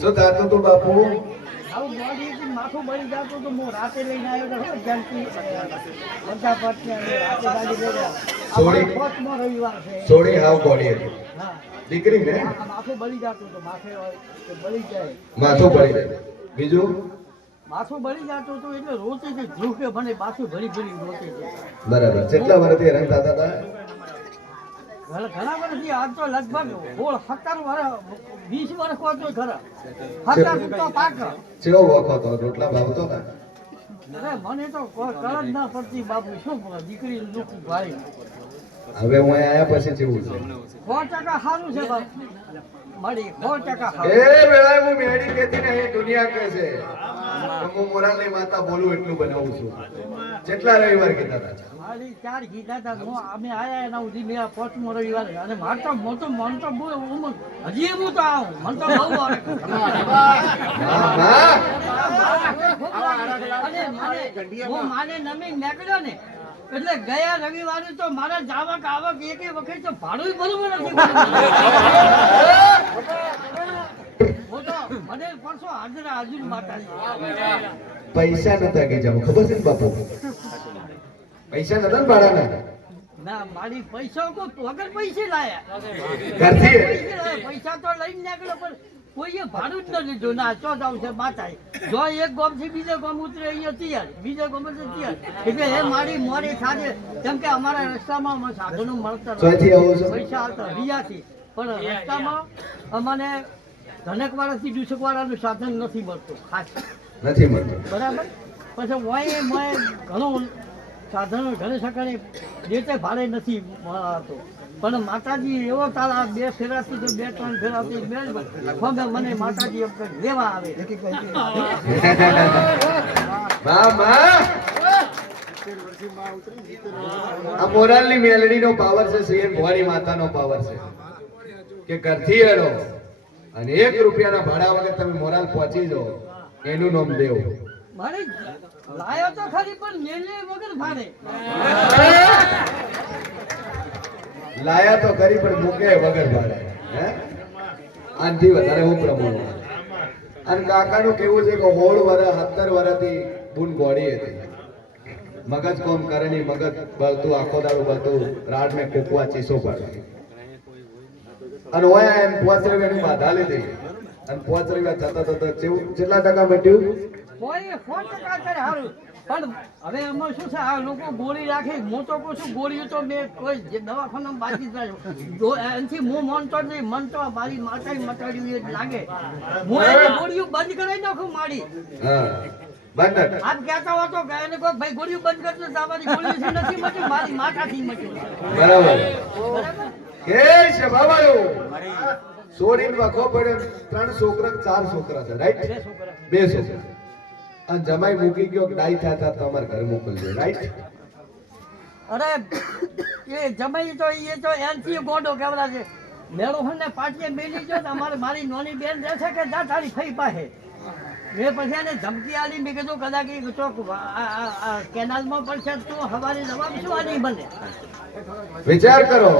શું થતું તું બાપુ? માથું બળી જતું તો હું રાતે લઈને આવ્યો હતો જંતી બધા પટને રાતે ગાડી લઈ સોળી. પાંચમો રવિવાર છે. સોળી હાવ બોડી હતી. દીકરી ને? માથું બળી જતું તો માથે બળી જાય. માથું બળી જાય. બીજું? માથું બળી જતું હતું એટલે રોતી કે ધ્રુકે માથું ભરી ભરી રોતે બરાબર. કેટલા વર્ષથી હેરાન થતા હતા ઘણા વર્ષથી આજ તો લગભગ સોળ સત્તર વર્ષ વીસ વર્ષ હોતો ખરા સત્તર તો પાક. ચેવો વખો રોટલા ભાવતો હતા અરે મને તો કળ જ ના પડતી બાપુ શું દીકરી દુઃખ ભાઈ. હવે હું આયા પછી જેવું છે. સો ટકા સારું છે બાપુ. મળી સો ટકા એ સારું હું મેળી કહેતી ને એ દુનિયા કે છે. હું મોરાલની માતા બોલું એટલું બનાવું છું. કેટલા રવિવાર કીધા હતા મારી ચાર કીધા હતા અમે આયા એના સુધી મેં પાંચમો રવિવાર અને મારે તો મોટો મન તો બહુ હજી હું તો આવું. મન તો બહુ આવે. હા હા અને મારે હું માને નમી નીકળ્યો ને એટલે ગયા રવિવારે તો મારા જાવક આવક એક વખત તો ભાડું બરોબર નથી હું તો મને પરસો હાજર હાજર માતાજી પૈસા નતા કે જમ ખબર છે ને બાપુ? પૈસા નતા ભાડાના? ના મારી પૈસા કો વગર પૈસે લાયા. ઘરથી? પૈસા તો લઈને નીકળ્યો પણ કોઈએ ભાડું જ ન લીધું. ના ચો જાવ છે માતાએ જો એક ગોમથી બીજે ગોમ ઉતરે અહીંયા તૈયાર. બીજે ગામ તૈયાર. એટલે હે મારી મોરી સાથે કેમ કે અમારા રસ્તામાં સાધનો મળતા પૈસા આવતા બીજાથી પણ રસ્તામાં અમને ધનકવાળાથી દુસકવાળાનું સાધન નથી મળતું ખાસ. નથી મળતું. બરાબર? પછી વાય મય ઘણું સાધનો ઘણી સકાળે તે ભાડે નથી મળતો. પણ માતાજી એવો તારા બે ફેરાથી તો બે ત્રણ ફેરાથી બે ખોગે મને માતાજી એમ કઈ લેવા આવે. આ મોરાલની મેલડીનો પાવર છે સિંહ ભવાની માતાનો પાવર છે. કે ઘરથી હેડો. અને એક રૂપિયાના ભાડા વગર તમે મોરાલ પહોંચી જાઓ. એનું નામ દેવ. મારે લાયો તો ખરી પણ મેલે વગર ભાડે. લાયા તો કરી પણ મૂકે વગર ભાડે. હે? આનથી વધારે હું પ્રમાણ અને કાકાનું કેવું છે કે હોળ વર સત્તર વર્ષથી બુન ગોળી હતી. મગજ કોમ કરે નહીં મગજ બળતું આખો દાડો બળતું રાડ મેં કૂકવા ચીસો પાડતી અને ઓયા એમ પોચ રૂપિયાની બાધા લીધી. અને પોચ રૂપિયા થતા થતા કેટલા ટકા મટ્યું? પણ હવે એમાં શું છે આ લોકો ગોળી રાખે. હું તો કહું છું ગોળી તો મેં કોઈ જે દવાખાનામાં બાકી નહીં જો એનાથી હું મનતો નહીં મન તો મારી માતા મટાડ્યું એ જ લાગે. હું એની ગોળીઓ બંધ કરાવી નાખું મારી. હા. બંધ આપ કહેતા હો તો એને ભાઈ ગોળીઓ બંધ કરજો તમારી ગોળીઓથી નથી મટ્યું મારી માથાથી મટ્યું. બરાબર. બરાબર? કે છે બાબાયો સોડીન વખો પડ્યો ત્રણ છોકરા ચાર છોકરા છે રાઈટ બે છોકરા અને જમાઈ મૂકી ગયો કે ડાઈ થતા તમારે ઘરે મોકલજો રાઈટ અરે એ જમાઈ તો એ તો એનથી ગોડો કેવડા છે. મેળો ને પાટીએ મેલી જો અમારે મારી નોની બેન રહે છે કે જા તારી થઈ પાસે? મેં પછી એને ધમકી આલી મેં કીધું કદાચ એ ચોક કેનાલમાં પડશે તું હવારી દવા શું આની બને વિચાર કરો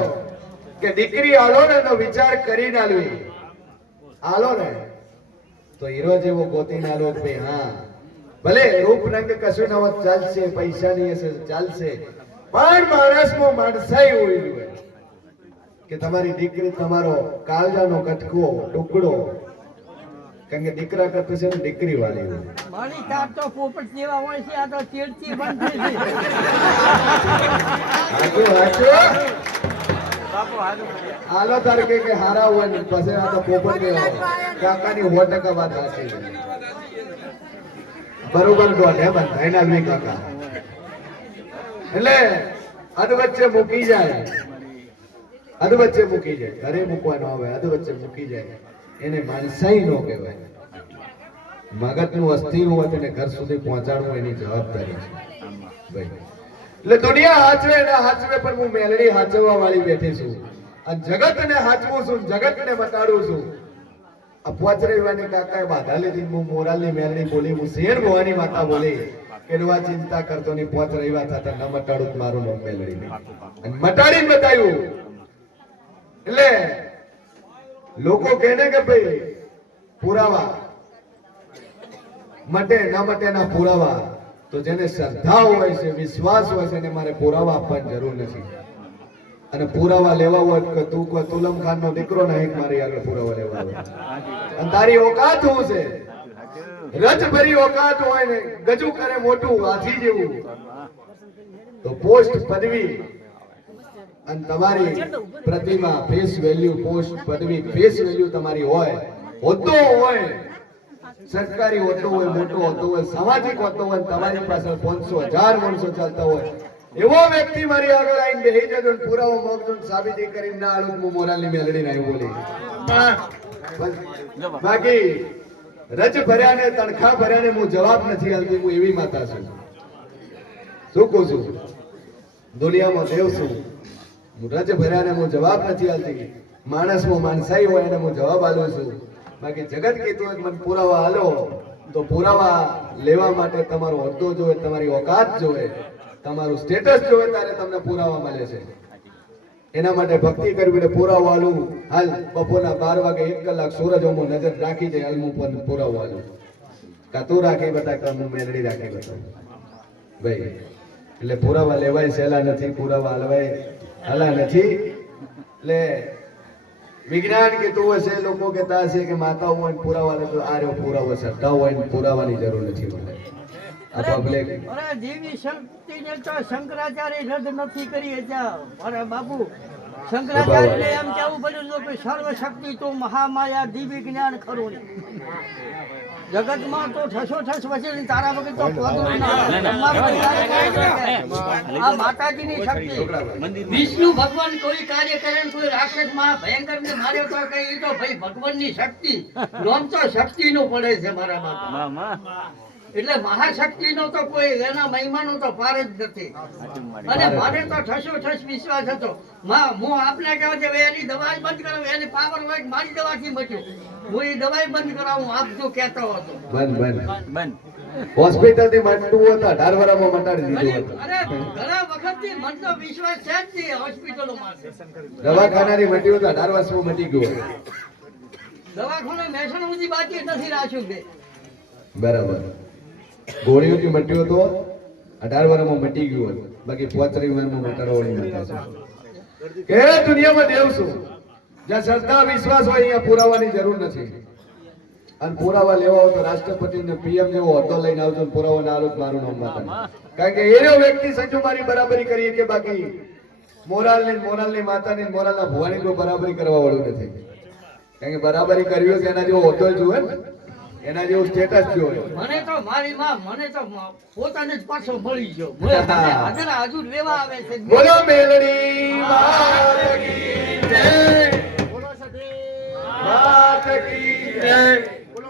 કે દીકરી આલો ને એનો વિચાર કરી નાલવી આલો ને. તો હીરો જેવો ગોતી નાલો કે હા. ભલે રૂપ રંગ કશું ન ચાલશે પૈસા નહીં હશે ચાલશે. પણ માણસમાં માણસાઈ હોવી જોઈએ કે તમારી દીકરી તમારો કાળજાનો કટકો ટુકડો. કારણ કે દીકરા કરતો છે દીકરી વાળી હોય. મારી તાર તો પોપટ જેવા હોય છે આ તો ચેડથી બંધ થઈ ગઈ. હાલો તારીખે કે હારા હોય ને પછી આ તો પોપટ હોય. કાકાની સો ટકા વાત સાચી બરોબર હે બંધાઈ ના લઈ કાકા. એટલે અધ વચ્ચે મૂકી જાય. અધ વચ્ચે મૂકી જાય. ઘરે મૂકવાનો આવે અધ વચ્ચે મૂકી જાય. એને માનસાઈ નો કહેવાય. મગજનું અસ્થિર હોય તેને ઘર સુધી પહોંચાડવું એની જવાબદારી છે. એટલે દુનિયા હાચવે ને હાચવે, પણ હું મેલડી હાચવવા વાળી બેઠી છું. જગતને હાચવું છું, જગતને બતાડું છું. ની ન એટલે લોકો કહેને કે ભાઈ, પુરાવા. મટે, ન મટેના પુરાવા. તો જેને શ્રદ્ધા હોય છે, વિશ્વાસ હોય છે, એને મારે પુરાવા આપવાની જરૂર નથી. અને પુરાવા લેવા હોય કે તું કોઈ તુલમ ખાન નો દીકરો ને એક મારી આગળ પુરાવા લેવા હોય. અને તારી ઓકાત હું છે? રજ ભરી ઓકાત હોય ને ગજુ કરે મોટું હાથી જેવું. તો પોસ્ટ પદવી. અને તમારી પ્રતિમા ફેસ વેલ્યુ પોસ્ટ પદવી ફેસ વેલ્યુ તમારી હોય. હોતો હોય. સરકારી હોતો હોય, મોટો હોતો હોય, સામાજિક હોતો હોય, તમારી પાસે પાંચસો હજાર માણસો ચાલતા હોય. એવો વ્યક્તિ મારી આગળ આવીને બેહી જજો પુરાવો મોકજો સાબિતી કરીને ના આલું તો હું મોરાલની મેલડી નહીં બોલી. બાકી રજ ભર્યા ને તણખા ભર્યા ને હું જવાબ નથી આલતી હું એવી માતા છું. શું કહું છું? દુનિયામાં દેવ છું. હું રજ ભર્યા ને હું જવાબ નથી આલતી માણસમાં માણસાઈ હોય એને હું જવાબ આલું છું. બાકી જગત કીધું મને પુરાવા આલો, તો પુરાવા લેવા માટે તમારો હોદ્દો જોવે તમારી ઓકાત જોવે તમારું સ્ટેટસ જોવે ત્યારે તમને પુરાવા મળે છે. એના માટે ભક્તિ કરવી એટલે પુરાવો આલું. હાલ બપોરના બાર વાગે એક કલાક સૂરજ અમુ નજર રાખી જાય અલમુ પર પણ પુરાવો આલું. કા તું રાખી બતા કા મેળડી રાખી બતા ભાઈ, એટલે પુરાવા લેવાય, સહેલા નથી, પુરાવા હલવાય, હલા નથી. એટલે વિજ્ઞાન કહેતું હશે લોકો કહેતા હશે કે માતાઓ હોય પુરાવા તો આ રહ્યો પુરાવો છે. હોય પુરાવાની જરૂર નથી પબ્લિક અરે શક્તિને તો શંકરાચાર્ય રદ નથી કરી અરે બાપુ શંકરાચાર્યને એમ કહેવું પડ્યું કે સર્વ શક્તિ તો મહામાયા દિવ્ય જ્ઞાન ખરું જગતમાં તો ઠસો ઠસ વચ્ચે તારા વગર તો. આ માતાજીની શક્તિ. વિષ્ણુ ભગવાન કોઈ કાર્ય કરે કોઈ રાક્ષસમાં ભયંકર ને માર્યો તો કઈ તો ભાઈ ભગવાનની શક્તિ. નામ તો શક્તિ નું પડે છે મારા બાપા. એટલે મહાશક્તિ નો તો કોઈ એના મહિમાનો તો પાર જ નથી. અને મારે તો ઠસો ઠસ વિશ્વાસ હતો. હું આપને કહું છે એની દવા બંધ કરાવ એની પાવર હોય મારી દવાથી બચ્યું. હું એ દવા બંધ કરાવું આપ જો કહેતો હતો. બંધ બંધ. હોસ્પિટલથી મટતું હતા અઢાર મટાડી દીધું હતું. અરે ઘણા વખતથી મન તો વિશ્વાસ છે જ નહીં હોસ્પિટલોમાં. દવાખાનાની મટી હતું અઢાર વર્ષમાં મટી ગયું દવાખાના મેસણ સુધી બાકી નથી રાખ્યું બે બરાબર. ગોળીઓથી મટ્યો તો અઢાર વર્ષમાં મટી ગયું હતું બાકી પોતરી વર્ષમાં મટાડવાની માતા છે કે દુનિયામાં દેવ છું. જ્યાં શ્રદ્ધા, વિશ્વાસ હોય અહીંયા પુરાવાની જરૂર નથી. અને પુરાવા લેવા હોય તો રાષ્ટ્રપતિ ને પીએમ જેવો હોદ્દો લઈને આવજો પુરાવા ના આલો મારું નામ માતા કારણ કે એનો વ્યક્તિ સંજુ મારી બરાબરી કરીએ કે બાકી મોરાલ ને મોરાલની માતા ને મોરાલ ના ભુવાની કોઈ બરાબરી કરવા વાળું નથી. કારણ કે બરાબરી કરવી હોય એના જેવો હોદ્દો જોવે ને. એના જેવું સ્ટેટસ જો મને તો મારી માં મને તો પોતાને જ પાછો મળી ગયો. હાજર હજુ લેવા આવે છે. બોલો મેલડી માત જય. બોલો સતી માત જય.